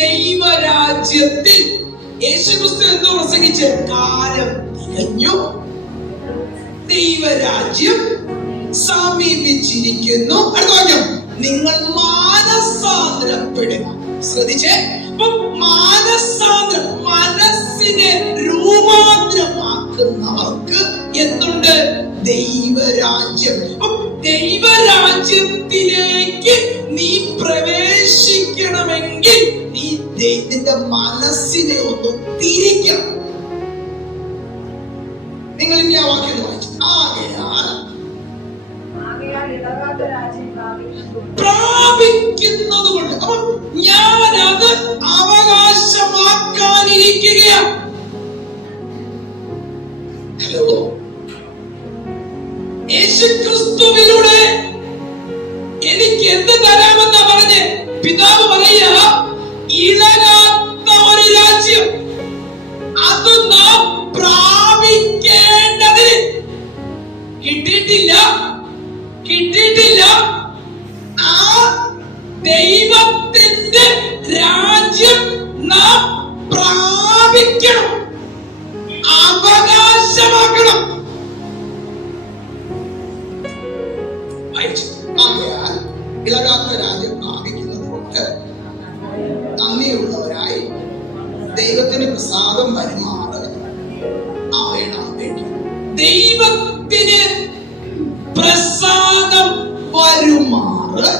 ദൈവരാജ്യത്തിൽ യേശുക്രിസ്തു എന്ന് പ്രസംഗിച്ച് കാലം തികഞ്ഞു, ദൈവരാജ്യം സമീപിച്ചിരിക്കുന്നു. നിങ്ങൾ മാനസാന്തരപ്പെടുക. ശ്രദ്ധിച്ചേ, മാനസാന്തരം, മനസ്സിനെ രൂപാന്തരമാക്കുന്നവർക്ക് എന്തുണ്ട്? ദൈവരാജ്യം. ദൈവരാജ്യത്തിലേക്ക് നീ പ്രവേശിക്കണമെങ്കിൽ നീ നിന്റെ മനസ്സിനെ ഒന്ന് തിരിക്കണം. നിങ്ങൾ ഇനി ആ വാക്യം വായിച്ചു. പ്രാപിക്കുന്നത് കൊണ്ട് അപ്പൊ ഞാനത് അവകാശമാക്കാനിരിക്കുകയാണ്. ഹലോ, യേശുക്രിസ്തുവിലൂടെ എനിക്ക് എന്ത് തരാമെന്നാ പറഞ്ഞ് പിതാവ് പറയുക, ഇളകാത്ത ഒരു രാജ്യം, അത് നാം പ്രാപിക്കേണ്ടതിന് കിട്ടിയിട്ടില്ല. ആ ദൈവത്തിന്റെ രാജ്യം നാം പ്രാപിക്കണം, അവകാശമാക്കണം. ഇളകാത്ത രാജ്യം പ്രാപിക്കുന്നത് കൊണ്ട് നന്ദിയുള്ളവരായി ദൈവത്തിന് പ്രസാദം വരുമാറ് ആവേണം. ദൈവത്തിന് പ്രസാദം വരുമാറ്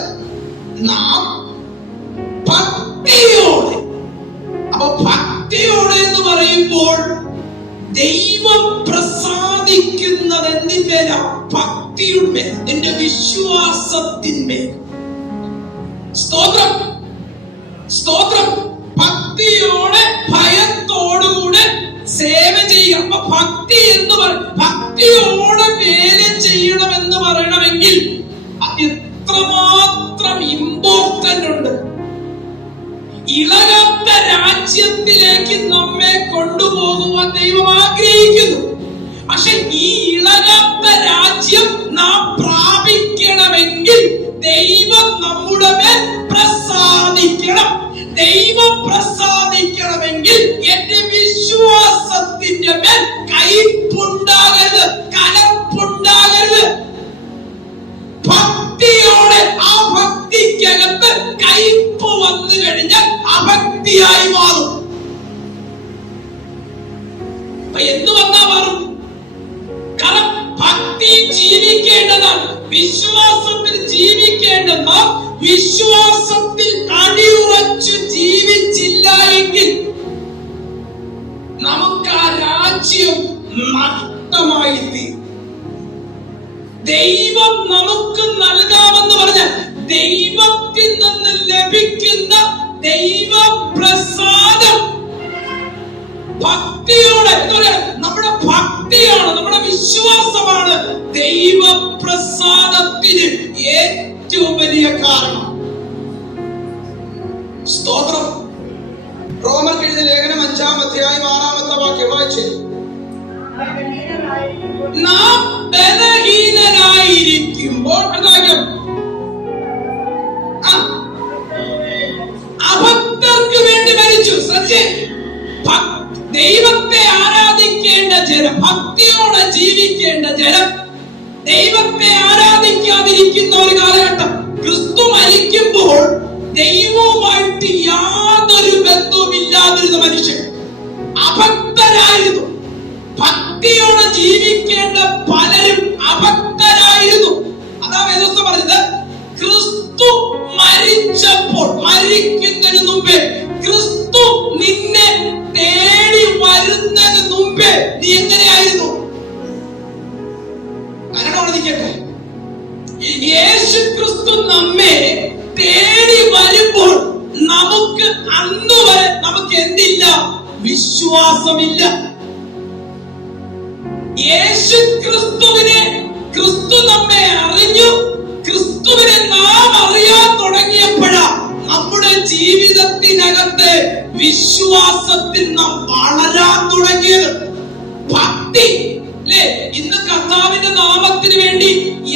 നാം ഭക്തിയോടെ. അപ്പൊ ഭക്തിയോടെ എന്ന് പറയുമ്പോൾ ദൈവം പ്രസാദിക്കുന്നത് എന്തിന്മേല? ഭക്തിയുടെ മേൽ, നിന്റെ വിശ്വാസത്തിന്മേൽ. സ്തോത്രം, സ്തോത്രം. ഭക്തിയോടെ, ഭയത്തോടുകൂടെ സേവ ചെയ്യുക. അപ്പൊ ഭക്തി എന്ന് ഭക്തിയോടെ വേല ചെയ്യണമെന്ന് പറയണമെങ്കിൽ എത്രമാത്രം ഇമ്പോർട്ടന്റ് ഉണ്ട്. ഇളകാത്ത രാജ്യത്തിലേക്ക് നമ്മെ കൊണ്ടുപോകുവാൻ ദൈവം ആഗ്രഹിക്കുന്നു. പക്ഷെ ഈ ഇളകാത്ത രാജ്യം നാം പ്രാപിക്കണമെങ്കിൽ ദൈവം നമ്മുടെ മേൽ പ്രസാദിക്കണം. ദൈവം പ്രസാദിക്കണമെങ്കിൽ എന്റെ വിശ്വാസത്തിന്റെ മേൽ കയ്പുണ്ടാകരുത്, കലർപ്പുണ്ടാകരുത്. ഭക്തിയോടെ ആ ഭക്തിക്കകത്ത് കയ്പ് വന്നു കഴിഞ്ഞാൽ അഭക്തിയായി മാറും. എന്ത് വന്നാ മാറും? കാരണം ഭക്തി ജീവിക്കേണ്ടതാണ്, വിശ്വാസത്തിൽ ജീവിക്കേണ്ടത്. വിശ്വാസത്തിൽ അടിയുറച്ചു ജീവിച്ചില്ല എങ്കിൽ നമുക്ക് ആ രാജ്യം നഷ്ടമായി തീരും. ദൈവം നമുക്ക് നൽകാമെന്ന് പറഞ്ഞാൽ ദൈവത്തിൽ നിന്ന് ലഭിക്കുന്ന ദൈവപ്രസാദം ഭക്തിയോടെ, നമ്മുടെ ഭക്തിയാണ്, നമ്മുടെ വിശ്വാസമാണ് ദൈവപ്രസാദത്തിന് ഏറ്റവും വലിയ കാരണം. സ്തോത്രം. റോമർക്ക് എഴുതിയ ലേഖനം 5-ാം അധ്യായം 6-ാമത്തെ വാക്യം വായിച്ചേ. നാം ബലഹീനരായിരിക്കുമ്പോൾ അഭക്തർക്ക് വേണ്ടി മരിച്ചു. ദൈവത്തെ ആരാധിക്കേണ്ട ജനം, ഭക്തിയോടെ ജീവിക്കേണ്ട ജനം ദൈവത്തെ ആരാധിക്കാതിരിക്കുന്ന ഒരു കാലഘട്ടം. ക്രിസ്തു മരിക്കുമ്പോൾ ദൈവവുമായിട്ട് യാതൊരു ബന്ധവുമില്ലാതിരുന്ന മനുഷ്യൻ അഭക്തരായിരുന്നു. ഭക്തിയോടെ ജീവിക്കേണ്ട പലരും അഭക്തരായിരുന്നു. അതാ വേദോസ്തം പറഞ്ഞത്, ക്രിസ്തു മരിച്ചപ്പോൾ, മരിക്കുന്നതിന് മുമ്പേ, ക്രിസ്തു നിന്നെ തേടി വരുന്നതിന് മുമ്പേ നീ എങ്ങനെയായിരുന്നു? നിൽക്കട്ടെ, യേശു ക്രിസ്തു നമ്മെ തേടി വരുമ്പോൾ നമുക്ക് അന്ന് വരെ നമുക്ക് എന്തില്ല? വിശ്വാസമില്ല. യേശു ക്രിസ്തുവിനെ, ക്രിസ്തു നമ്മെ അറിഞ്ഞു, ക്രിസ്തുവിനെ നാം അറിയാൻ തുടങ്ങിയപ്പോഴാ നമ്മുടെ ജീവിതത്തിനകത്ത് വിശ്വാസത്തിൽ നാം വളരാൻ തുടങ്ങിയത്. ഭക്തി അല്ലേ? ഇന്ന് കർത്താവിന്റെ നാമത്തിന് വേണ്ടി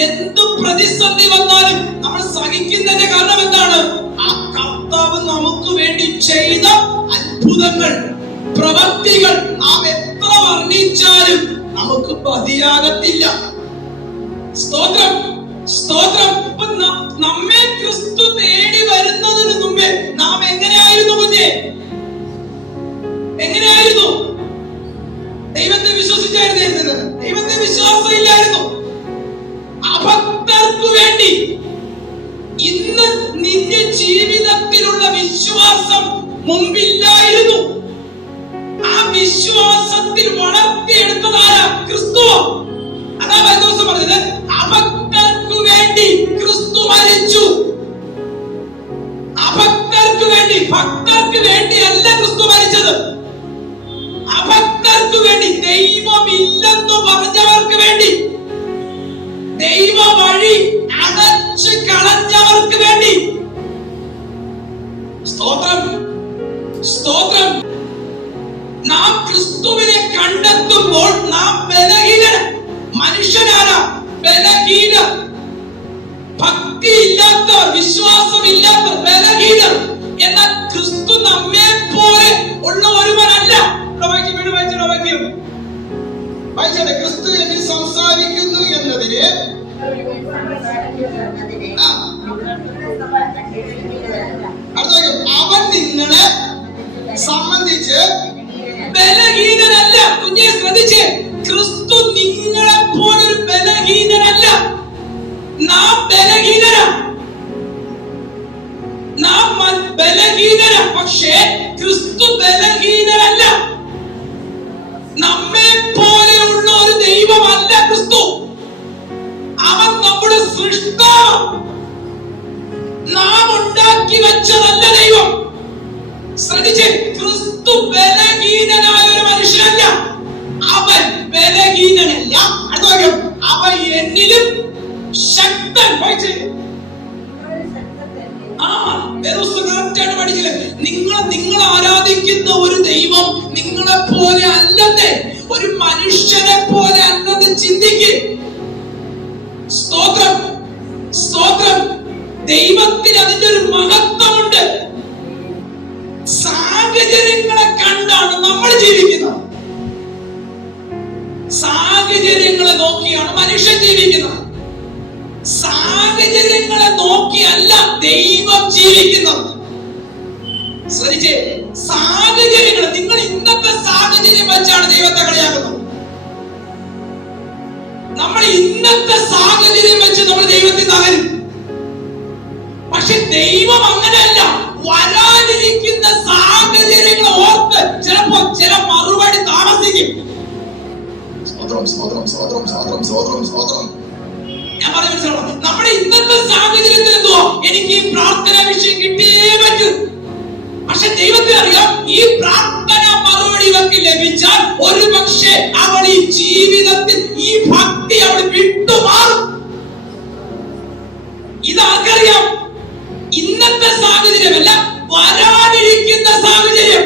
എന്ത് പ്രതിസന്ധി വന്നാലും നമ്മൾ സഹിക്കുന്നതിന്റെ കാരണം എന്താണ്? ആ കർത്താവ് നമുക്ക് വേണ്ടി ചെയ്ത അത്ഭുതങ്ങൾ, പ്രവൃത്തികൾ നാം എത്ര വർണ്ണിച്ചാലും നമുക്ക് മതിയാകത്തില്ല. സ്തോത്രം, സ്തോത്രം. നമ്മെ ക്രിസ്തു തേടി വരുന്നതിന് മുമ്പേ നാം എങ്ങനെയായിരുന്നു കുഞ്ഞെ? എങ്ങനെയായിരുന്നു? ദൈവത്തെ വിശ്വസിച്ചായിരുന്നു. ദൈവത്തെ വിശ്വാസം ഇല്ലായിരുന്നു. അഭക്തർക്ക് വേണ്ടി ഇന്ന് നിത്യ ജീവിതത്തിലുള്ള വിശ്വാസം മുമ്പില്ലായിരുന്നു. ആ വിശ്വാസത്തിൽ വളർത്തിയെടുത്തതാരാ? ക്രിസ്തു. അതാ ദിവസം പറഞ്ഞത്, അഭക്തർക്ക് വേണ്ടി ക്രിസ്തു മരിച്ചു. അഭക്തർക്ക് വേണ്ടി, ഭക്തർക്ക് വേണ്ടി അല്ല ക്രിസ്തു മരിച്ചത്. അഭക്തർക്ക് വേണ്ടി, ദൈവമില്ലെന്ന് പറഞ്ഞവർക്ക് വേണ്ടി, ദൈവ വഴി അടച്ചു കളഞ്ഞവർക്ക് വേണ്ടി. സ്തോത്രം, സ്തോത്രം. നാം ക്രിസ്തുവിനെ കണ്ടെത്തുമ്പോൾ നാം ബലഹീനർ. മനുഷ്യനാരാ? ബലഹീനർ. ഭക്തിയില്ലാത്തവർ, വിശ്വാസമില്ലാത്തവർ, ബലഹീനർ. എന്നാൽ ക്രിസ്തു നമ്മെ പോലെ ഉള്ള ഒരുവനല്ല. വായിച്ചേ, ക്രിസ്തു എന്നിൽ സംസാരിക്കുന്നു എന്നതിന് അവൻ നിങ്ങളെ സംബന്ധിച്ച് ബലഹീനനല്ല. കുഞ്ഞെ ശ്രദ്ധിച്ചേ, ക്രിസ്തു നിങ്ങളെ പോലൊരു ബലഹീനനല്ല. നാം ബലഹീനരാ, നാം ബലഹീനരാ. പക്ഷേ ക്രിസ്തു ബലഹീനനല്ല. നമ്മെ പോലെയുള്ള ഒരു ദൈവമല്ല ക്രിസ്തു. അവൻ നമ്മുടെ സൃഷ്ടാവ്. നാം ഉണ്ടാക്കി വെച്ചതല്ല ദൈവം. ശ്രദ്ധിച്ചേ, ക്രിസ്തു ബലഹീനനായ ഒരു മനുഷ്യനല്ല. അവൻ ബലഹീനനല്ല. അവൻ എന്നിലും ശക്തൻ. നിങ്ങൾ ആരാധിക്കുന്ന ഒരു ദൈവം നിങ്ങളെ പോലെ അല്ലെന്നേ, ഒരു മനുഷ്യനെ പോലെ അല്ലെന്ന് ചിന്തിക്കുക. സ്തോത്രം, സ്തോത്രം. ദൈവത്തിന് അതിന്റെ ഒരു മഹത്വമുണ്ട്. സാഹചര്യങ്ങളെ കണ്ടാണ് നമ്മൾ ജീവിക്കുന്നത്. സാഹചര്യങ്ങളെ നോക്കിയാണ് മനുഷ്യൻ ജീവിക്കുന്നത്. സാഹചര്യങ്ങളെ നോക്കിയല്ല ദൈവം ജീവിക്കുന്നത്. ശ്രദ്ധിച്ചേ, സാഹചര്യങ്ങൾ, നിങ്ങൾ ഇന്നത്തെ സാഹചര്യം വെച്ചാണ് ദൈവത്തെ കളിയാക്കുന്നത്. നമ്മൾ ഇന്നത്തെ സാഹചര്യം വെച്ച് നമ്മൾ ദൈവത്തെ തകരും. പക്ഷെ ദൈവം അങ്ങനെയല്ല. വരാനിരിക്കുന്ന സാഹചര്യങ്ങൾ ഓർത്ത് ചിലപ്പോ ചില മറുപടി താമസിക്കും. സ്വതന്ത്രം, സ്വതന്ത്രം, സ്വതന്ത്രം, സ്വതന്ത്രം, സ്വതന്ത്രം, സ്വതന്ത്രം. ഞാൻ പറഞ്ഞു മനസ്സിലാവണം. നമ്മുടെ ഇന്നത്തെ സാഹചര്യത്തിൽ എന്തുവാ? എനിക്ക് ഈ പ്രാർത്ഥന വിഷയം കിട്ടിയേ പറ്റൂ. പക്ഷെ ദൈവത്തിന് അറിയാം, ഈ പ്രാർത്ഥന മറുപടി ഇവർക്ക് ലഭിച്ചാൽ ഒരു പക്ഷേ അവൾ ഈ ജീവിതത്തിൽ ഈ ഭക്തി അവൾ വിട്ടുമാറും. ഇതാർക്കറിയാം? ഇന്നത്തെ സാഹചര്യമല്ല, വരാനിരിക്കുന്ന സാഹചര്യം.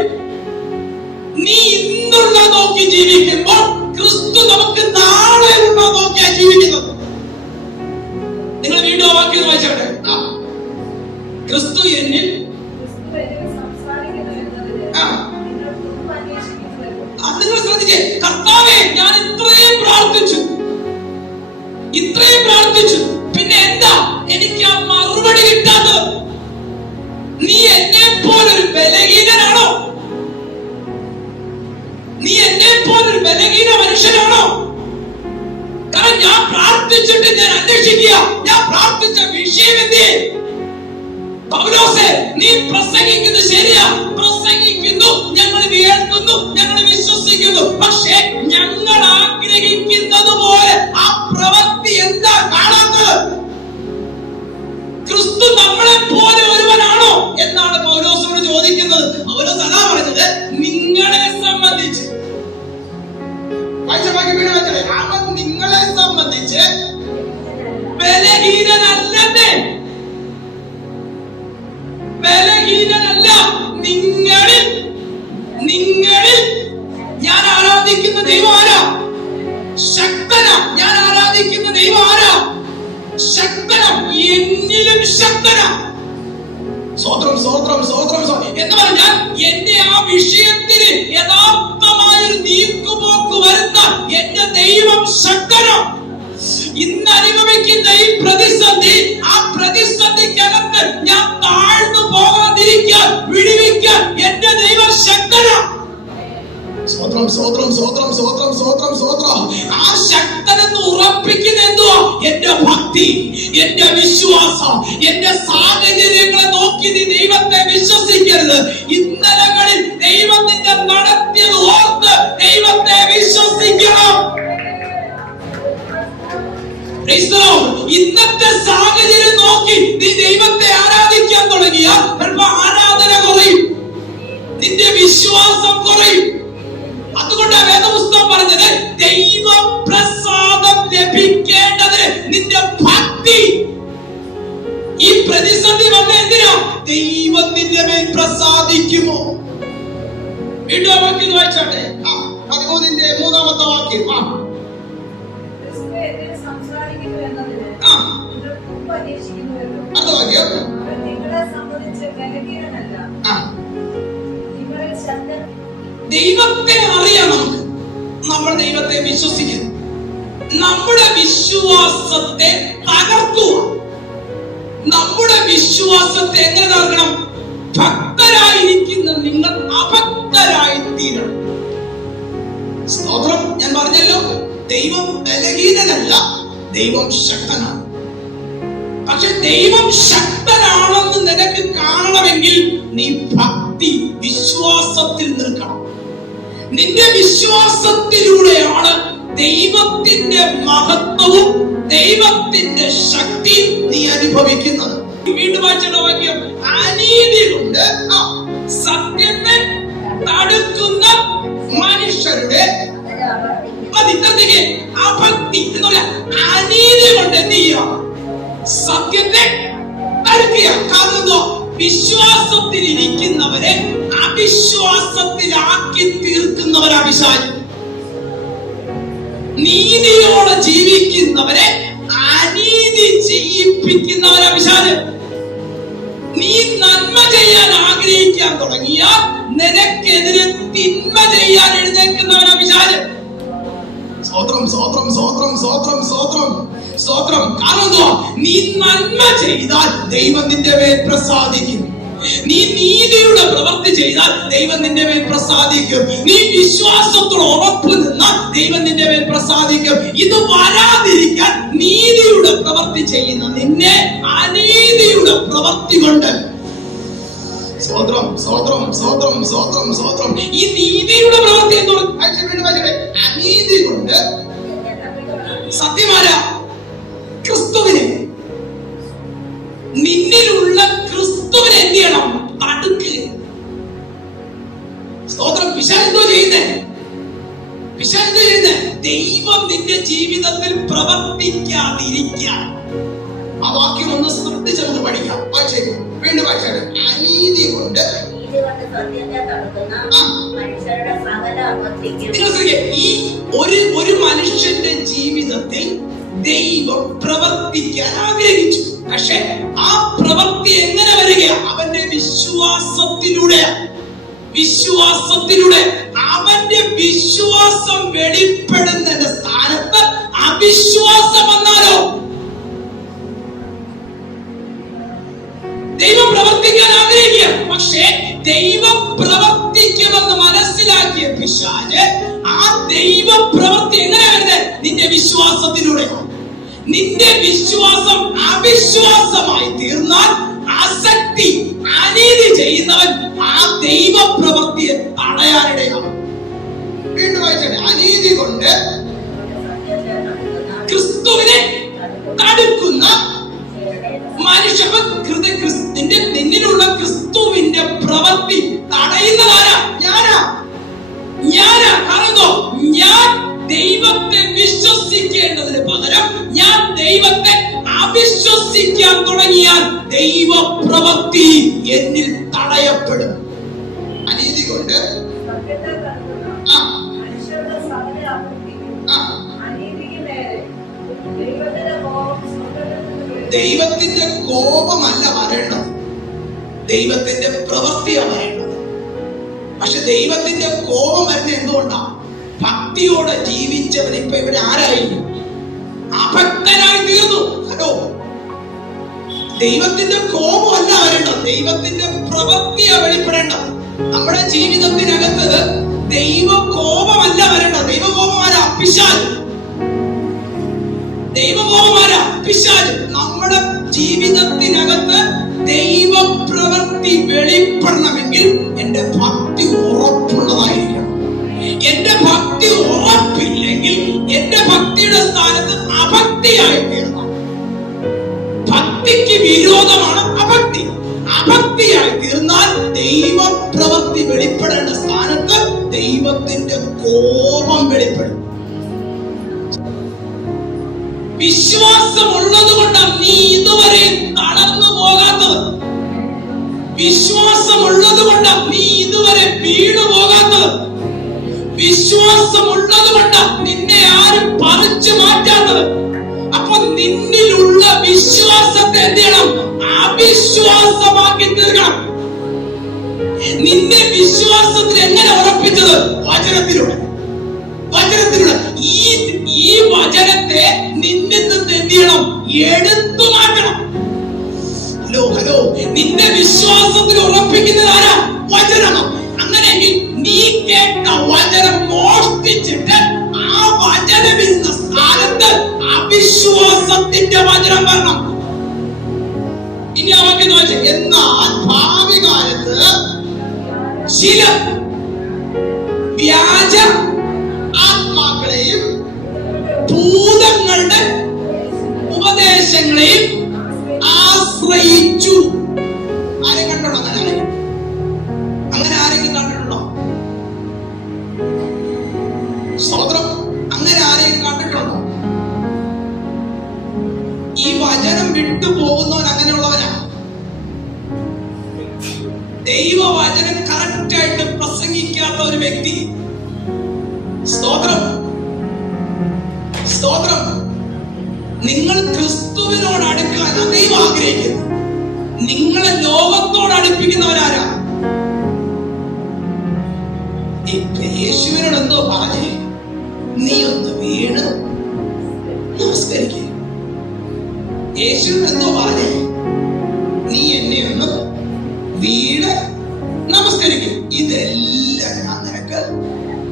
നീ ഇന്നുള്ള നോക്കി ജീവിക്കുമ്പോൾ ക്രിസ്തു നമുക്ക് നാളെ ഉള്ള നോക്കിയാ ജീവിക്കുന്നത്. നിങ്ങൾ വീണ്ടും ആ വാക്യം വായിച്ചോട്ടെ. ക്രിസ്തു എന്നിൽ നിങ്ങൾ ശ്രദ്ധിച്ചേ. കർത്താവേ, ഞാൻ ഇത്രയും പ്രാർത്ഥിച്ചു, ഇത്രയും പ്രാർത്ഥിച്ചു, പിന്നെ എന്താ എനിക്ക് ആ മറുപടി കിട്ടാത്തത്? നീ എന്നെ പോലൊരു ബലഹീനനാണോ? നീ എന്നെ പോലൊരു ബലഹീന മനുഷ്യനാണോ? കാരണം ഞാൻ പ്രാർത്ഥിച്ചിട്ട് ഞാൻ അന്വേഷിക്കുക, ഞാൻ പ്രാർത്ഥിച്ച വിഷയം എന്തേ? പൗലോസേ, നീ പ്രസംഗിക്കുന്നത് ശരിയാ, പ്രസംഗിക്കുന്നു, ഞങ്ങൾ കേൾക്കുന്നു, ഞങ്ങൾ വിശ്വസിക്കുന്നു. പക്ഷേ ഞങ്ങൾ ആഗ്രഹിക്കുന്നത് പോലെ ആ പ്രവൃത്തി എന്താ കാണാത്തത്? ക്രിസ്തു നമ്മളെ പോലെ ഒരുവനാണോ എന്നാണ് പൗലോസോട് ചോദിക്കുന്നത്. പൗലോസ് അതാ പറഞ്ഞത്, നിങ്ങളെ സംബന്ധിച്ച്. അവൻ നിങ്ങളെ സംബന്ധിച്ച് ബലഹീനനല്ലേ? ബലഹീനനല്ല. നിങ്ങളിൽ ഞാൻ ആരാധിക്കുന്ന പ്രതിസന്ധിക്കകത്ത് ഞാൻ താഴ്ന്നു പോകാതിരിക്കാൻ, വിടുവിക്കാൻ എന്റെ ദൈവം ശക്തനാണ്. സ്വത്രം സ്വത്രം സ്വത്രം സ്വത്രം സ്വത്രം സ്വത്രം. ആ ശക്തനെന്ന് ഉറപ്പിക്കുന്ന എന്തുവാ? എന്റെ ഭക്തി, എന്റെ വിശ്വാസം. എന്റെ സാഹചര്യങ്ങളെ നോക്കി നീ ദൈവത്തെ വിശ്വസിക്കരുത്. ഇന്നലകളിൽ ദൈവം നിന്നെ നടത്തിയത് ഓർത്ത് ദൈവത്തെ വിശ്വസിക്കണം. ഇന്നത്തെ സാഹചര്യം നോക്കി നീ ദൈവത്തെ ആരാധിക്കാൻ തുടങ്ങിയാൽ ആരാധന കുറയും, നിന്റെ വിശ്വാസം കുറയും. അതുകൊണ്ട് വേദപുസ്തകം പറഞ്ഞത് ദൈവ പ്രസാദം ലഭിക്കേണ്ടതിന് നിന്റെ ഭക്തി. ഈ പ്രതിസന്ധി വന്ന എന്തിനാ? ദൈവം നിന്റെ മേൽ പ്രസാദിക്കുമോ? വീണ്ടും വാക്യം വായിച്ചാട്ടെ. 13-ന്റെ 3-ാമത്തെ വാക്യം. അടുത്ത വാക്യം. ദൈവത്തെ അറിയാം നമുക്ക്. നമ്മൾ ദൈവത്തെ വിശ്വസിക്കുന്നു. നമ്മുടെ വിശ്വാസത്തെ തകർക്കുക. നമ്മുടെ വിശ്വാസത്തെ എങ്ങനെ തകർക്കണം? ഭക്തരായിരിക്കുന്ന നിങ്ങൾ അഭക്തരായി തീരണം. സ്തോത്രം. ഞാൻ പറഞ്ഞല്ലോ, ദൈവം ബലഹീനനല്ല, ദൈവം ശക്തനാണ്. പക്ഷെ ദൈവം ശക്തനാണെന്ന് നിനക്ക് കാണണമെങ്കിൽ നീ ഭക്തി, വിശ്വാസത്തിൽ നിൽക്കണം. നിന്റെ വിശ്വാസത്തിലൂടെയാണ് ദൈവത്തിന്റെ മഹത്വവും ദൈവത്തിന്റെ ശക്തി നീ അനുഭവിക്കുന്നത്. വീണ്ടും വായിച്ച വാക്യം. അനീതി കൊണ്ട് സത്യത്തെ തടുക്കുന്ന മനുഷ്യരുടെ അഭക്തി എന്നുള്ള അനീതി കൊണ്ട് എന്ത് ചെയ്യുക? സത്യത്തെ തടുക്കുക. കാരണം വിശ്വാസത്തിൽ ഇരിക്കുന്നവരെ അവിശ്വാസത്തിലാക്കി തീർക്കുന്നവരാ പിശാച്. നീതിയോടെ ജീവിക്കുന്നവരെ അനീതി ചെയ്യിപ്പിക്കുന്നവരാ പിശാച്. നീ നന്മ ചെയ്യാൻ ആഗ്രഹിക്കാൻ തുടങ്ങിയാൽ നിനക്കെതിരെ തിന്മ ചെയ്യാൻ എഴുന്നേൽക്കുന്നവരാ പിശാച്. സ്വത്രം സ്വത്രം സ്വത്രം സ്വത്രം സ്വത്രം സ്വത്രം. കാരണം നീ നന്മ ചെയ്താൽ ദൈവം നിന്റെ മേൽ പ്രസാദിക്കും. നീ നീതിയുടെ പ്രവൃത്തി ചെയ്താൽ ദൈവം നിന്റെ മേൽ പ്രസാദിക്കും. നീ വിശ്വാസത്തോട് ഉറപ്പ് നിന്നാൽ ദൈവം നിന്റെ മേൽ പ്രസാദിക്കും. ഇത് വരാതിരിക്കാൻ നീതിയുടെ പ്രവൃത്തി ചെയ്യുന്ന നിന്നെ അനീതിയുടെ പ്രവൃത്തി കൊണ്ട് സ്വത്രം സ്വത്രം സ്വത്രം സ്വത്രം സ്വത്രം. ഈ നീതിയുടെ പ്രവൃത്തി എന്ന് അനീതി കൊണ്ട് സത്യമാരാ ക്രിസ്തുവിനെ, നിന്നിലുള്ള ക്രിസ്തുവിനെ എന്ത് ചെയ്യണം? തടുക്കുക. സ്തോത്രം. പിശാചെന്തോ ചെയ്യുന്നേ? പിശാചെന്തോ ചെയ്യുന്നേ? ദൈവം നിന്റെ ജീവിതത്തിൽ പ്രവർത്തിക്കാതിരിക്കാൻ. ആ വാക്യം ഒന്ന് ശ്രദ്ധിച്ച് നമുക്ക് പഠിക്കാം. വീണ്ടും വായിച്ചാണ്. അനീതി കൊണ്ട് ഈ ഒരു മനുഷ്യന്റെ ജീവിതത്തിൽ ദൈവം പ്രവർത്തിക്കാൻ ആഗ്രഹിച്ചു. പക്ഷെ ആ പ്രവൃത്തി എങ്ങനെ വരിക? അവന്റെ വിശ്വാസത്തിലൂടെ. വിശ്വാസത്തിലൂടെ അവന്റെ വിശ്വാസം വെളിപ്പെടുന്നതിന്റെ സ്ഥാനത്ത് അവിശ്വാസം വന്നാലോ? ദൈവം പ്രവർത്തിക്കാൻ ആഗ്രഹിക്കുക. പക്ഷേ ദൈവം പ്രവർത്തിക്കുമെന്ന് മനസ്സിലാക്കിയ പിശാച് ആ ദൈവ പ്രവൃത്തി എങ്ങനെ വരുന്നത്? നിന്റെ വിശ്വാസത്തിലൂടെയാണ്. നിന്റെ വിശ്വാസം അവിശ്വാസമായി തീർന്നാൽ ആസക്തി, അനീതി ചെയ്യുന്നവൻ ആ ദൈവ പ്രവൃത്തിയെ തടയാനിടയാണ്. വീണ്ടും വായിച്ചേ. അനീതി കൊണ്ട് ക്രിസ്തുവിനെ തടുക്കുന്ന മനുഷ്യ നിന്നിലുള്ള ക്രിസ്തുവിന്റെ പ്രവൃത്തി തടയുന്നതാരാ? ഞാനാ. കാരണം ഞാൻ ദൈവത്തെ വിശ്വസിക്കേണ്ടതിന് പകരം ഞാൻ ദൈവത്തെ അവിശ്വസിക്കാൻ തുടങ്ങിയാൽ ദൈവ പ്രവൃത്തി എന്നിൽ തടയപ്പെടും. അനീതി കൊണ്ട് ദൈവത്തിന്റെ കോപമല്ല വരേണ്ടത്, ദൈവത്തിന്റെ പ്രവൃത്തിയാണ് വരേണ്ടത്. പക്ഷെ ദൈവത്തിന്റെ കോപം വരുന്നത് എന്തുകൊണ്ടാ? ഭക്തിയോടെ ജീവിച്ചവൻ ഇപ്പൊ ഇവിടെ ആരായി? അഭക്തനായി തീർന്നു. ഹലോ, ദൈവത്തിന്റെ കോപമല്ല വരേണ്ടത്, ദൈവത്തിന്റെ പ്രവൃത്തിയാ വെളിപ്പെടേണ്ടത്. നമ്മുടെ ജീവിതത്തിനകത്ത് ദൈവ കോപമല്ല വരേണ്ടത്. ദൈവകോപമാരാ? പിശാച്. ദൈവകോപമാരാ? പിശാച്. നമ്മുടെ ജീവിതത്തിനകത്ത് ദൈവ പ്രവൃത്തി വെളിപ്പെടണമെങ്കിൽ എന്റെ ഭക്തി ഉറപ്പുള്ളതായിരിക്കണം. എന്റെ ഭക്തി ഉറപ്പില്ലെങ്കിൽ എന്റെ ഭക്തിയുടെ സ്ഥാനത്ത് അഭക്തിയായി തീർന്നു. ഭക്തിക്ക് വിരോധമാണ് അഭക്തി. അഭക്തിയായി തീർന്നാൽ ദൈവ പ്രവൃത്തി വെളിപ്പെടേണ്ട സ്ഥാനത്ത് ദൈവത്തിന്റെ കോപം വെളിപ്പെടും. വിശ്വാസമുള്ളത് കൊണ്ടാണ് നീ ഇതുവരെ തളർന്നു പോകാത്തത്. വിശ്വാസമുള്ളത് കൊണ്ടാണ് നീ ഇതുവരെ വീണു പോകാത്തത്. വിശ്വാസമുള്ളത് കൊണ്ടാണ് നിന്നെ ആരും പറിച്ചു മാറ്റാത്തത്. അപ്പൊ നിന്നിലുള്ള വിശ്വാസത്തെ എന്ത് ചെയ്യണം? അവിശ്വാസമാക്കി തീർക്കണം. നിന്നെ വിശ്വാസത്തിൽ എങ്ങനെ ഉറപ്പിച്ചത്? വചനത്തിലൂടെ. വചനത്തിലൂടെ. ഈ വചനത്തെ നിന്നിൽ നിന്ന് എന്ത് ചെയ്യണം? എടുത്തു മാറ്റണം. ഹലോ, നിന്നെ വിശ്വാസത്തിൽ ഉറപ്പിക്കുന്നത് ആരാ? വചനം. അങ്ങനെയെങ്കിൽ നീ കേട്ട വചനം മോഷ്ടിച്ചിട്ട് ആ വചനം എന്ന സ്ഥാനത്ത് അവിശ്വാസത്തിന്റെ വചനം വരണം. ഇനി അവർക്ക് നോക്കി, എന്നാൽ ഭാവി കാലത്ത് ചില വ്യാജ ആത്മാക്കളെയും ഭൂതങ്ങളുടെ ഉപദേശങ്ങളെയും ആശ്രയിച്ചു. ആരെയും കണ്ടോ? അങ്ങനെ ആരെങ്കിലും കണ്ടിട്ടുണ്ടോ? സ്തോത്രം. അങ്ങനെ ആരെങ്കിലും കണ്ടിട്ടുണ്ടോ? ഈ വചനം വിട്ടുപോകുന്നവൻ അങ്ങനെയുള്ളവനാ. ദൈവവചനം കറക്റ്റായിട്ട് പ്രസംഗിക്കാത്ത ഒരു വ്യക്തി. സ്തോത്രം. സ്തോത്രം. നിങ്ങൾ ക്രിസ്തുവിനോട് അടുക്കാൻ ദൈവം ആഗ്രഹിക്കുന്നു. നിങ്ങളെ ലോകത്തോട് അടുപ്പിക്കുന്നവരാരാ? യേശുവിനോട് എന്തോ പറഞ്ഞേ? നീ ഒന്ന് വീണ് നമസ്കരിക്കുക. യേശുവിനോട് എന്തോ പറഞ്ഞേ? നീ എന്നെ ഒന്ന് വീണ് നമസ്കരിക്കുക. ഇതെല്ലാം ഞാൻ നിനക്ക്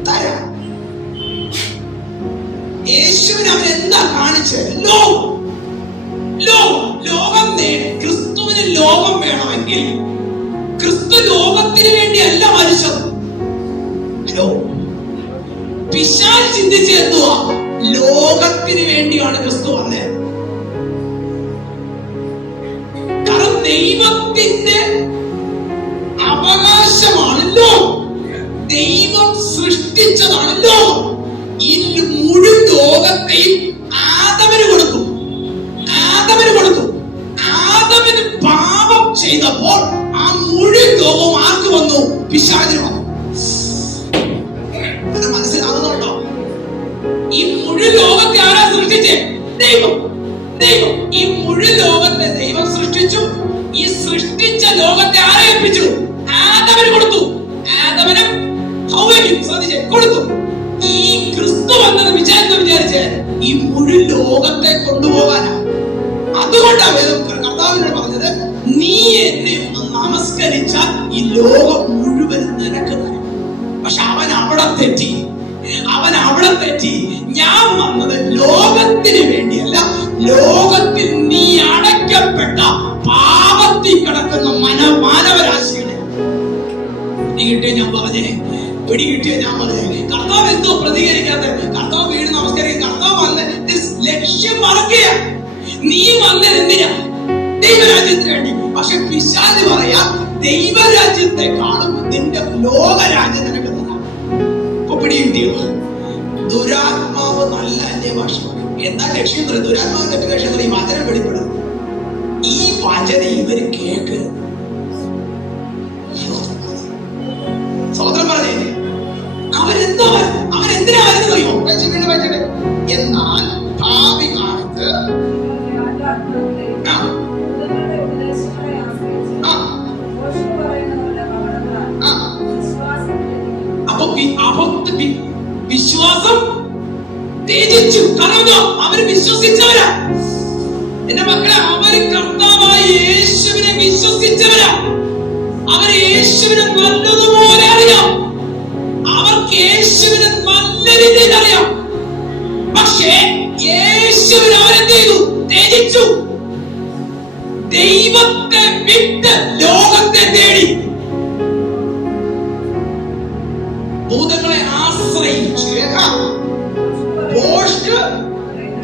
തരാം. യേശുവിന് അവൻ എന്താ കാണിച്ചത്? ലോകം. ക്രിസ്തുവിന് ലോകം വേണമെങ്കിൽ ക്രിസ്തു ലോകത്തിന് വേണ്ടിയല്ല മരിച്ചത്. പിശാച് ചിന്തിച്ച് എന്തുവാ? ലോകത്തിന് വേണ്ടിയാണ് ക്രിസ്തു വന്നത്. കാരണം ദൈവത്തിന്റെ അവകാശമാണല്ലോ, ദൈവം സൃഷ്ടിച്ചതാണല്ലോ. ഈ മുഴുവൻ ലോകത്തെയും ആദമിന് കൊടുത്തു. ആദമിന് പാപം ചെയ്തപ്പോൾ ആ മുഴുവൻ ലോകവും ആർക്ക് വന്നു? പിശാചിന് വന്നു. മനസ്സിലാകുന്നുണ്ടോ? ഈ മുഴുവൻ ലോകത്തെ ആരാ സൃഷ്ടിച്ചേ? ദൈവം. ഈ മുഴുവൻ ലോകത്തെ ദൈവം സൃഷ്ടിച്ചു. ഈ സൃഷ്ടിച്ച ലോകത്തെ ആരെ ഏൽപ്പിച്ചു? ആദമിന് കൊടുത്തു. ആദമിനും ഹവ്വയ്ക്കും കൊടുത്തു. ഈ ക്രിസ്തു വന്നത് വിചാരിച്ചേ ഈ മുഴുവൻ ലോകത്തെ കൊണ്ടുപോകാനാ. അതുകൊണ്ടാണ് കർത്താവിനോട് പറഞ്ഞത്, നീ എന്നെ ഒന്ന് നമസ്കരിച്ചാൽ ഈ ലോകം മുഴുവൻ നിനക്ക് തരും. പക്ഷെ അവൻ അവിടെ തെറ്റി. ഞാൻ വന്നത് ലോകത്തിന് വേണ്ടിയല്ല, ലോകത്തിൽ നീ അടയ്ക്കപ്പെട്ട പാപത്തിൽ കിടക്കുന്ന മാനവരാശിയുടെ പിടികിട്ടിയ ഞാൻ പറഞ്ഞേ. കർത്താവ് എന്തോ പ്രതികരിക്കാത്ത? കർത്താവ് വീട് നമസ്കരിക്കും. കർത്താവ് വന്ന് ലക്ഷ്യം മറക്കുക. നീ വന്നത് എന്തിനാ? ദൈവരാജ്യത്തിന് വേണ്ടി. പക്ഷെ പിശാച് പറയാ, ദൈവരാജ്യത്തെ കാണുമ്പോൾ നിന്റെ ലോകരാജ്യം നിനക്ക് തരാം. ഇപ്പൊ പിടികിട്ടിയോ? ദുരാത്മാവ് നല്ല അന്യഭാഷ. എന്താ ലക്ഷ്യം? ദുരാത്മാവിന്റെ ലക്ഷ്യം ഈ വചനം വെളിപ്പെടും. ഈ വചനം ഇവര് കേൾക്കരുത്. സഹോദരൻ പറഞ്ഞേ, അവരെന്തിനാ വരുന്നത്? എന്നാൽ ഭാവി കാലത്ത് വിശ്വാസം ത്യജിച്ചു. കാരണം അവര് വിശ്വസിച്ചവരാ. എന്റെ മക്കളെ, അവര് കർത്താവായ യേശുവിനെ വിശ്വസിച്ചവരാ. അവർ യേശുവിനെ നല്ലതുപോലെ അറിയാം. അവർക്ക് യേശുവിനെ നല്ല രീതിയിൽ അറിയാം. പക്ഷേ യേശുവിനെ അവരെന്ത് ചെയ്തു? ത്യജിച്ചു. ദൈവത്തെ വിട്ട് ലോകത്തെ തേടി, ഭൂതങ്ങളെ ആശ്രയിച്ച്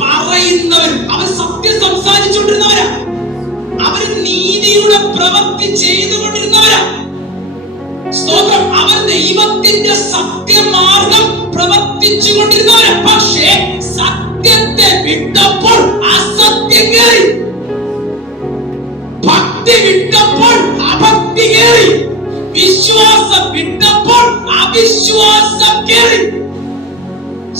പറയുന്നവരും അവർ സത്യം സംസാരിച്ചുകൊണ്ടിരുന്നവരാ. അവർ നീതിയുടെ പ്രവൃത്തി ചെയ്തുകൊണ്ടിരുന്നവരാ. സ്തോത്രം. അവർ ദൈവത്തിന്റെ സത്യമാർഗം പ്രവർത്തിച്ചു കൊണ്ടിരുന്നവരാ. പക്ഷേ സത്യത്തെ വിട്ടപ്പോൾ അസത്യം കയറി, ഭക്തി വിട്ടപ്പോൾ അഭക്തി കയറി, വിശ്വാസം വിട്ടപ്പോൾ അവിശ്വാസം കയറി.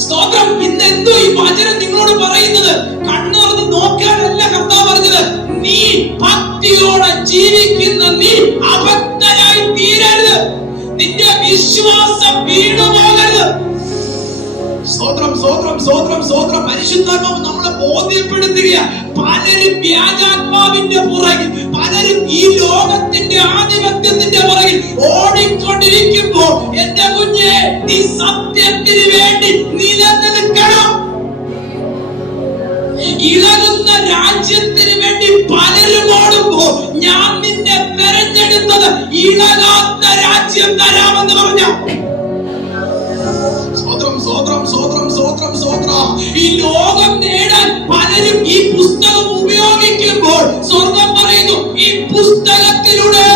സ്തോത്രം. ഇന്ന് എന്തോ ഈ വചനം നിങ്ങളോട് പറയുന്നത്? കണ്ണു തുറന്ന് നോക്കാനല്ല കർത്താവ് പറഞ്ഞത്. നീ ഭക്തിയോടെ ജീവിക്കുന്ന നീ അഭക്തനായി തീരരുത്. നിന്റെ വിശ്വാസം വീണുപോകരുത്. സ്തോത്രം, സ്തോത്രം, സ്തോത്രം, സ്തോത്രം. പരിശുദ്ധാത്മാവ് നമ്മളെ ബോധ്യപ്പെടുത്തുക. പലരും വ്യാജാത്മാവിന്റെ പുറകിൽ, പലരും ഈ ലോകത്തിന്റെ ആധിപത്യത്തിന്റെ പുറകിൽ ഓടിക്കൊണ്ടിരിക്കുമ്പോൾ എന്റെ കുഞ്ഞെ, നീ സത്യത്തിന് വേണ്ടി നിലനിൽക്കണം. ഇളകുന്ന രാജ്യത്തിന് വേണ്ടി പലരും ഓടുമ്പോ ഞാൻ നിന്നെ തെരഞ്ഞെടുത്തത് ഇളകാത്ത രാജ്യം തരാമെന്ന് പറഞ്ഞ. ഈ ലോകം നേടാൻ പലരും ഈ പുസ്തകം ഉപയോഗിക്കുമ്പോൾ സ്വർഗം പറയുന്നു, ഈ പുസ്തകത്തിലൂടെ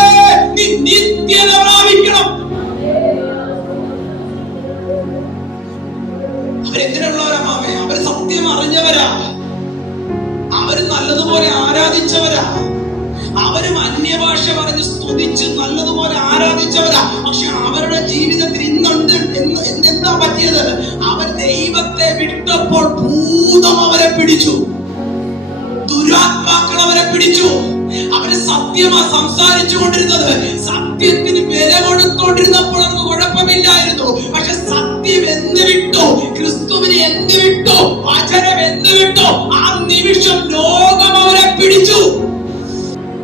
നീ നിത്യത പ്രാപിക്കണം. അവരെങ്ങനെയുള്ളവരാ മാമേ? അവർ സത്യം അറിഞ്ഞവരാ. അവര് നല്ലതുപോലെ ആരാധിച്ചവരാ. അവരും അന്യഭാഷ പറഞ്ഞ് സ്തുതിച്ച് നല്ലതുപോലെ ആരാധിച്ചവരാ. പക്ഷെ അവരുടെ ജീവിതത്തിൽ ഇന്നുണ്ട് എന്താ പറ്റിയത്? അവർ ദൈവത്തെ വിട്ടപ്പോൾ ഭൂതം അവരെ പിടിച്ചു, ദുരാത്മാക്കൾ അവരെ പിടിച്ചു. അവര് സത്യമാ സംസാരിച്ചു കൊണ്ടിരുന്നത്. സത്യത്തിന് വില കൊടുത്തോണ്ടിരുന്നപ്പോൾ അവർക്ക് കുഴപ്പമില്ലായിരുന്നു. പക്ഷെ സത്യം എന്ന് വിട്ടോ, ക്രിസ്തുവിനെ എന്ന് വിട്ടോ, വചനം എന്ന് വിട്ടോ, ആ നിമിഷം ലോകം അവരെ പിടിച്ചു.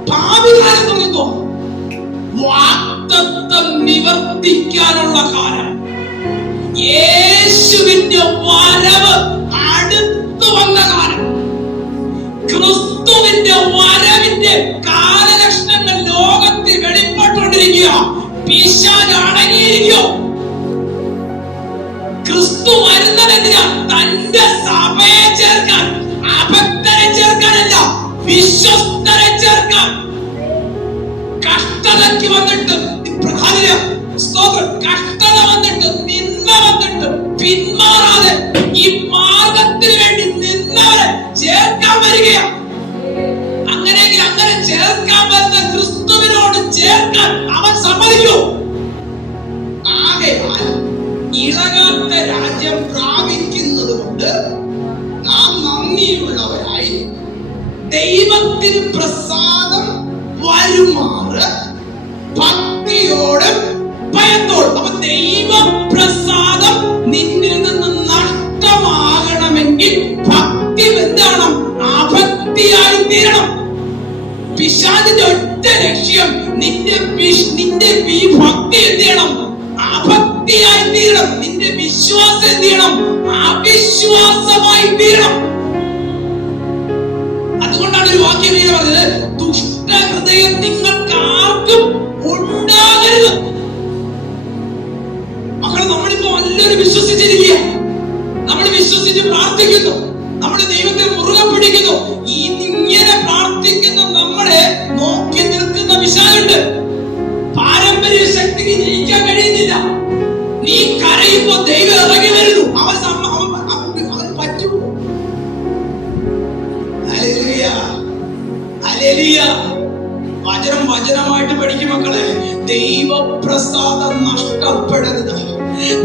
ഭാവികാലം പറയുന്നു, വാഗ്ദത്തം നിവർത്തിക്കാനുള്ള കാലം, യേശുവിന്റെ വരവ് അടുത്തു വന്ന കാലം, ക്രിസ്തുവിന്റെ വരവിന്റെ കാലലക്ഷണങ്ങൾ ലോകത്തിൽ വെളിപ്പെട്ടുകൊണ്ടിരിക്കുക. പിശാച് അടങ്ങിയിരിക്കോ? ക്രിസ്തു വരുന്നതെന്തിനാ? തന്റെ സഭയെ ചേർക്കാൻ, അഭക്തരെ ചേർക്കാനല്ല, വിശ്വസ്തരെ ചേർക്കാൻ. കഷ്ടതയ്ക്ക് വന്നിട്ട് കഷ്ടത വന്നിട്ട് നിന്ന വന്നിട്ട് പിന്മാറാതെ ഈ മാർഗത്തിന് വേണ്ടി നിന്നവരെ ചേർക്കാൻ വരികയാണ്. അങ്ങനെയെങ്കിൽ അങ്ങനെ ചേർക്കാൻ വരുന്ന ക്രിസ്തുവിനോട് ചേർക്കാൻ അവൻ സമ്മതിക്കൂ. ആകയാൽ ഇളകാത്ത രാജ്യം പ്രാപിക്കുന്നത് കൊണ്ട് നാം നന്ദിയുള്ളവരായി ദൈവത്തിന് പ്രസാദം വരുമാറ് ഭക്തിയോടും ഭയത്തോടും. അപ്പൊ ദൈവ പ്രസാദം നിന്നിൽ നിന്ന് നഷ്ടമാകണമെങ്കിൽ ഭക്തി എന്താണ്? അഭക്തിയായി തീരണം. പിശാചിന്റെ ഒറ്റ ലക്ഷ്യം നിന്റെ ഭക്തി എന്ത് ചെയ്യണം? അഭക്തിയായി തീരണം. നിന്റെ വിശ്വാസം എന്ത് ചെയ്യണം? അവിശ്വാസമായി തീരണം. അതുകൊണ്ടാണ് ഒരു വാക്യം ഇങ്ങനെ പറഞ്ഞത്, ദുഷ്ട ഹൃദയം നിങ്ങൾക്ക് ആർക്കും ഉണ്ടാകരുത്. മക്കളെ, നമ്മളിപ്പോ നല്ലൊരു വിശ്വസിച്ചിരിക്കുക, നമ്മൾ വിശ്വസിച്ച് പ്രാർത്ഥിക്കുന്നു, നമ്മുടെ ദൈവത്തെ മുറുകെ പിടിക്കുന്നു. ഇങ്ങനെ പ്രാർത്ഥിക്കുന്ന നമ്മളെ നോക്കി നിൽക്കുന്ന പിശാചുണ്ട്. പാരമ്പര്യ ശക്തിക്ക് ജയിക്കാൻ കഴിയുന്നില്ല. നീ കരയുമ്പോ ദൈവം ഇറങ്ങി വരുന്നു. അവൻ പറ്റുമോ? വചനമായിട്ട് പഠിക്കും മക്കളെ. ദൈവപ്രസാദം നഷ്ടപ്പെടരുത്.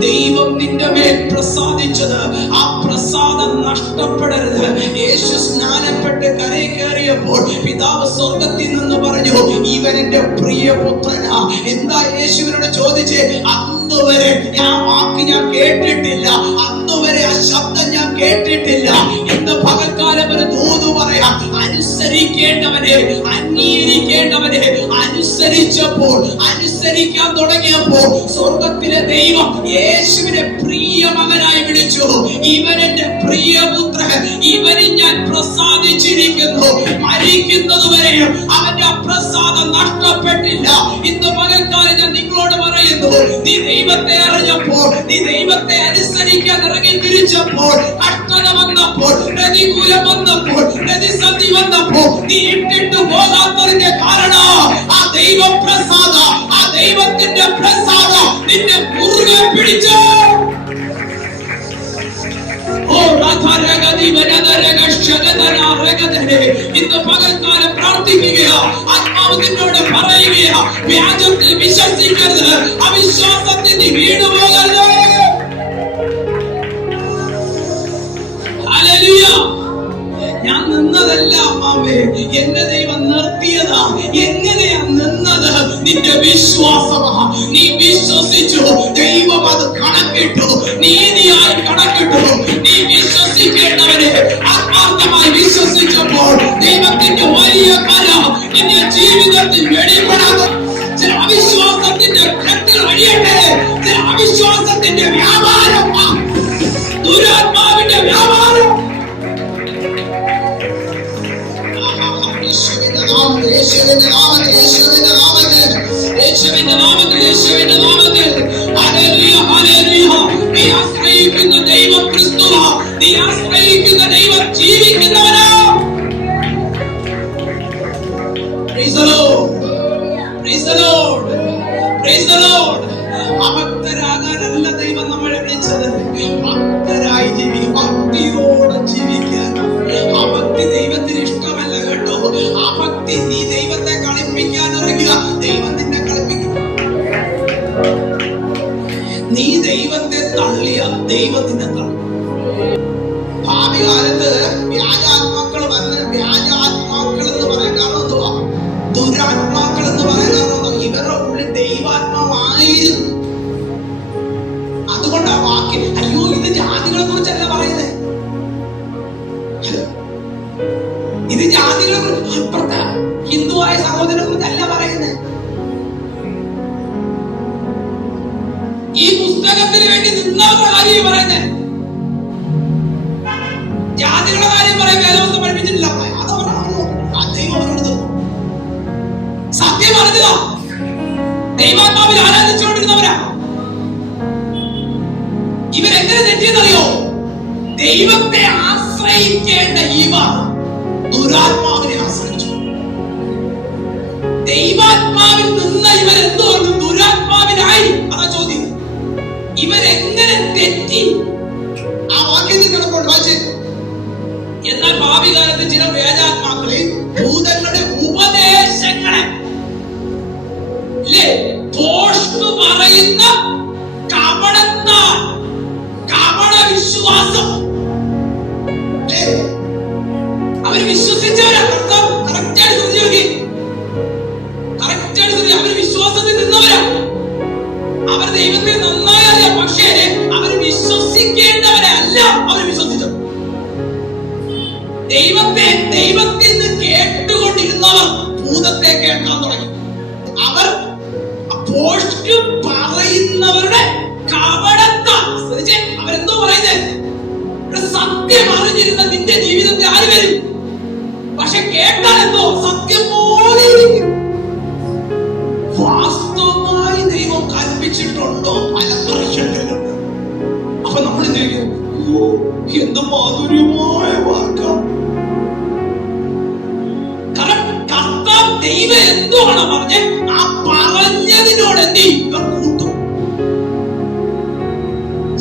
ദൈവം നിന്റെ മേൽ പ്രസാദിച്ചത്, ആ പ്രസാദം നഷ്ടപ്പെടരുത്. യേശു സ്നാനപ്പെട്ട് കരയിൽ കയറിയപ്പോൾ പിതാവ് സ്വർഗത്തിൽ നിന്ന് പറഞ്ഞു, ഇവൻ എന്റെ പ്രിയപുത്രനാ. എന്താ യേശുവിനോട് ചോദിച്ചേ? അന്നുവരെ ആ വാക്ക് ഞാൻ കേട്ടിട്ടില്ല, അന്നുവരെ ആ ശബ്ദം ഞാൻ കേട്ടിട്ടില്ല. എന്താ ഇന്ന് പകൽക്കാലം ഒരു ദൂത് പറയാം. അനുസരിക്കേണ്ടവനെ, അംഗീകരിക്കേണ്ടവനെ അനുസരിച്ചപ്പോൾ, അനുസരിക്കാൻ തുടങ്ങിയപ്പോൾ സ്വർഗത്തിലെ ദൈവം യേശുവിനെ പ്രിയ മകനായി വിളിച്ചു. ഇവൻ എന്റെ പ്രിയപുത്രൻ, ഇവനിൽ ഞാൻ പ്രസാദിച്ചിരിക്കുന്നു. മരിക്കുന്നതുവരെയും അവന്റെ പ്രസാദം നഷ്ടപ്പെട്ടില്ല. ഇന്ന് പകൽക്കാലം ഞാൻ നിങ്ങളോട് പറയുന്നു, നീ ദൈവത്തെ അറിഞ്ഞപ്പോൾ, നീ ദൈവത്തെ അനുസരിക്കാൻ ഇറങ്ങി തിരിച്ചപ്പോൾ, കഷ്ടത വന്നപ്പോൾ, പ്രതികൂലം വന്നപ്പോൾ, പ്രതിസന്ധി വന്നപ്പോൾ നീ ഇട്ടിട്ട് പോകാത്തതിന്റെ കാരണം ആ ദൈവപ്രസാദ, ആ ദൈവത്തിന്റെ പ്രസാദം നിന്നെ മുറുകെ പിടിച്ചു. ഇന്ന് പകൽക്കാലം പ്രാർത്ഥിക്കുക, ആത്മാവ് നിന്നോട് പറയുക, വ്യാജത്തിൽ വിശ്വസിക്കരുത്, അവിശ്വാസത്തിൽ നീ വീണുപോകരുത്. ഹല്ലേലൂയ. ഞാൻ നിന്നതല്ല അമ്മാവേ, എന്നെ ദൈവം നിർത്തിയതാ. എങ്ങനെയാ നിന്നത്? നിന്റെ വിശ്വാസമാ. നീ വിശ്വസിച്ചു, ദൈവം അത് കണക്കിട്ടു, നീതിയായി കണക്കിട്ടു. നീ വിശ്വസിക്കേണ്ടവരെ ആത്മാർത്ഥമായി വിശ്വസിച്ചപ്പോൾ ദൈവത്തിന്റെ വലിയ കരം നിന്റെ ജീവിതത്തിൽ വെളിപ്പെടാതെ ചില അവിശ്വാസത്തിന്റെ കെട്ടുകൾ അഴിയട്ടെ. ചില അവിശ്വാസത്തിന്റെ വ്യാപാരം, ദുരാത്മാവിന്റെ വ്യാപാരം യേശുവിന്റെ നാമത്തിൽ, യേശുവിന്റെ നാമത്തിൽ, യേശുവിന്റെ നാമത്തിൽ, യേശുവിന്റെ നാമത്തിൽ. ഹല്ലേലൂയ, ഹല്ലേലൂയ. നീ ആശ്രയിക്കുന്ന ദൈവം ക്രിസ്തുവാ. നീ ആശ്രയിക്കുന്ന ദൈവം ജീവിക്കുന്നവനാ. Praise the Lord, praise the Lord, praise the Lord. അഭക്തരാകാനല്ല ദൈവം നമ്മളെ വിളിച്ചത്, ഭക്തരായി ജീവിക്കും, ഭക്തിയോടെ ജീവിക്കാൻ. അഭക്തി ദൈവത്തിന് ഇഷ്ടമല്ല കേട്ടോ. അഭക്തി, നീ ദൈവത്തെ കളിപ്പിക്കാൻ ഇറങ്ങുക, ദൈവം നിന്നെ കളിപ്പിക്കും. നീ ദൈവത്തെ തള്ളിയ ദൈവം നിന്നെ തള്ളും. ഭാവി കാലത്ത് വ്യാജാത്മാക്കൾ വന്ന്, വ്യാജാത്മാക്കൾ എന്ന് പറയാൻ കാരണം എന്തുവാ? ദുരാത്മാക്കൾ എന്ന് പറയാൻ കാരണം എന്തുവാ? ഇവരുടെ ഉള്ളിൽ ദൈവാത്മാവായിരുന്നു. അതുകൊണ്ട് ആ വാക്യം, അയ്യോ ഇത് ജാതികളെ കുറിച്ചല്ല പറയുന്നത്, ഇത് ജാതികളെ കുറിച്ച്, അപ്പുറത്തെ ഹിന്ദുവായ സഹോദരനെ കുറിച്ചല്ല പറയുന്നത്. ഈ പുസ്തകത്തിന് വേണ്ടി നിന്നവരുടെ കാര്യം പറയുന്നത്. ജാതികളുടെ കാര്യം പറയാൻ വേദവസ്ഥ പഠിപ്പിച്ചിട്ടില്ല. സത്യം പറഞ്ഞതാ. ദൈവാത്മാവിൽ ആരാധിച്ചുകൊണ്ടിരുന്നവരാ. ഇവരെങ്ങനെ തെറ്റിയെന്നറിയോ? ദൈവത്തെ ആശ്രയിക്കേണ്ട ഇവർ ദുരാത്മാവിനെ ആശ്രയിച്ചു. ദൈവാത്മാവിൽ നിന്ന് ഇവരെന്തുകൊണ്ട് ദുരാത്മാവിനായി? അതാ ചോദ്യം. ഇവരെങ്ങനെ തെറ്റി? ആ വാക്യത്തിൽ കിടപ്പുണ്ട്, വായിച്ചേ. എന്നാൽ ഭാവി കാലത്ത് ചില വ്യാജാത്മാക്കളെ, ഭൂതങ്ങളുടെ ഉപദേശങ്ങളെ പോസ്റ്റ് പറയുന്ന കപടത്താൽ, കപട വിശ്വാസം, അവര് വിശ്വസിച്ചവരാ. കറക്റ്റായിട്ട് ശ്രദ്ധിച്ചു, കറക്റ്റായിട്ട് ശ്രദ്ധിച്ചു. അവര് വിശ്വാസത്തിൽ നിന്നവരാ. അവർ ദൈവത്തെ നന്നായി അറിയാം, പക്ഷേ അവര് വിശ്വസിക്കേണ്ടവരെ അല്ല അവര് വിശ്വസിച്ചത്. ദൈവത്തെ ദൈവത്തിൽ നിന്ന് കേട്ടുകൊണ്ടിരുന്നവർ ഭൂതത്തെ കേൾക്കാൻ തുടങ്ങി. അവർ പോസ്റ്റ് പറയുന്നവരുടെ കപടത്താൽ, അവരെന്തോ പറയുന്നത്? സത്യം അറിഞ്ഞിരുന്ന നിന്റെ ജീവിതത്തിൽ ആര് വരും? പക്ഷെ കേട്ടാൽ എന്തോ സത്യം പോലെ ഇരിക്കും. വാസ്തവമായി ദൈവം കൽപ്പിച്ചിട്ടുണ്ടോ? പല പ്രശ്നങ്ങളും. അപ്പൊ നമ്മൾ എന്ത് മാധുര്യമായ വാക്കാം. കർത്താവ് ദൈവം എന്തുവാണ് പറഞ്ഞ് ആ പറഞ്ഞതിനോട് എന്ത് കൂട്ടും.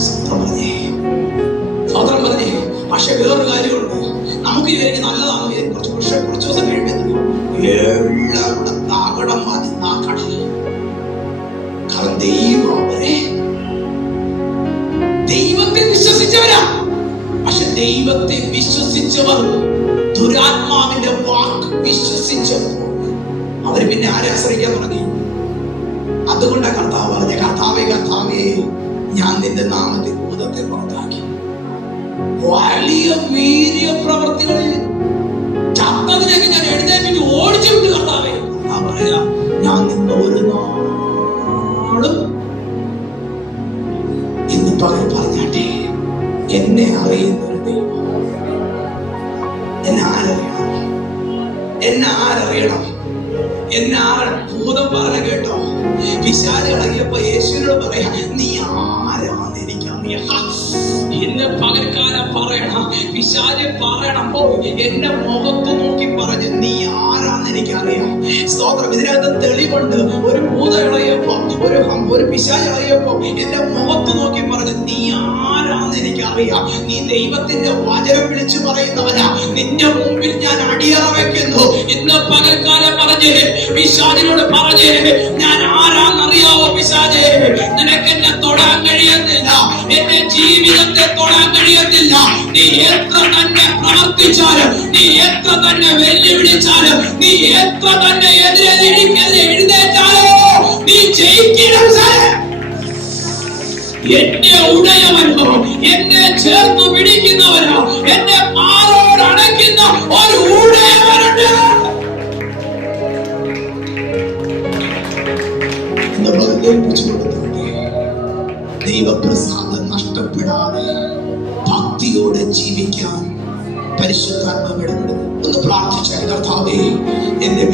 സ്വതന്ത്രം പറഞ്ഞേ. പക്ഷെ വേറൊരു കാര്യമുണ്ട്. നമുക്ക് എനിക്ക് നല്ലതാണ് കുറച്ച് ദിവസം കഴിയുമ്പോൾ എല്ലാവരുടെ താകടം മതി നാക്കടൽ. കാരണം ദൈവം അവരെ ദൈവത്തെ വിശ്വസിച്ചവരാ. പക്ഷെ ദൈവത്തെ വിശ്വസിച്ചവർ ദുരാത്മാവിന്റെ വാക്ക് വിശ്വസിച്ചപ്പോൾ അവര് പിന്നെ ആരെ ആശ്രയിക്കാൻ തുടങ്ങി? അതുകൊണ്ടാണ് കർത്താവ് പറഞ്ഞ, കർത്താവേ കർത്താവേ, ഞാൻ നിന്റെ നാമത്തിൽ ഭൂതത്തെ പുറത്താക്കി. വലിയ വീര്യ പ്രവർത്തികളിൽ ചത്തതിനൊക്കെ ഞാൻ എഴുന്നേറ്റ് ഓടിച്ചു വിട്ടു കർത്താവേ. പറയാ, ഞാൻ നിന്നെ ഒരു നാളും ഇന്ന് പകൽ പറഞ്ഞാട്ടെ, എന്നെ അറിയുന്നൊരു ദൈവം. എന്നെ ആരറിയണം? എന്നെ ആരറിയണം? എന്നെ ഭൂതം പറഞ്ഞ കേട്ടോ, പിശാച് ഇളകിയപ്പോ യേശുവിനോട് പറയാ, നീ ആരാന്ന് എനിക്കറിയാം. ഇന്ന് പകൽക്കാലം പറയണം, പിശാച് പറയണം, എന്റെ മുഖത്ത് നോക്കി പറഞ്ഞ് നീ ആരാന്ന് എനിക്കറിയാം. സ്തോത്രം. ഇതിനകത്ത് തെളിവുണ്ട്. ഒരു ഭൂതം ഇളകിയപ്പോ, ഒരു പിശാച് ഇളകിയപ്പോ എന്റെ മുഖത്ത് നോക്കി പറഞ്ഞ് നീ ആരാന്ന് എനിക്കറിയാം. നീ ദൈവത്തിന്റെ വചനം വിളിച്ചു പറയുന്നവനാ. നിന്റെ മുമ്പിൽ ഞാൻ അടിയറ വെക്കുന്നു. ഇന്ന് പകൽക്കാലം പറഞ്ഞേ, പിശാചിനോട് പറഞ്ഞേ, ഞാൻ ആരാന്നറിയാവോ പിശാചേ? നിനക്ക് എന്നെ തൊടാൻ കഴിയത്തില്ല, എന്റെ ജീവിതത്തെ തൊടാൻ കഴിയത്തില്ല. നീ എത്ര തന്നെ പ്രവർത്തിച്ചാലും, നീ എത്ര തന്നെ വെല്ലുവിളിച്ചാലും, നീ എത്ര തന്നെ എനിക്കെതിരെ എഴുന്നേറ്റാലോ, നീ ജയിക്കണം. എന്നെ ഉടയവനോ, എന്നെ ചേർത്ത് പിടിക്കുന്നവനോ, എന്നെ മാറോട് അടയ്ക്കുന്ന ഒരു ഉടയവനുണ്ട്. ദൈവപ്രസാദം നഷ്ടപ്പെടാതെ ഭക്തിയോടെ ജീവിക്കാൻ പരിശുദ്ധാത്മാവ് ഇടപെടുന്നു. ഒന്ന് പ്രാർത്ഥിച്ചാൽ, കർത്താവേ, എന്റെ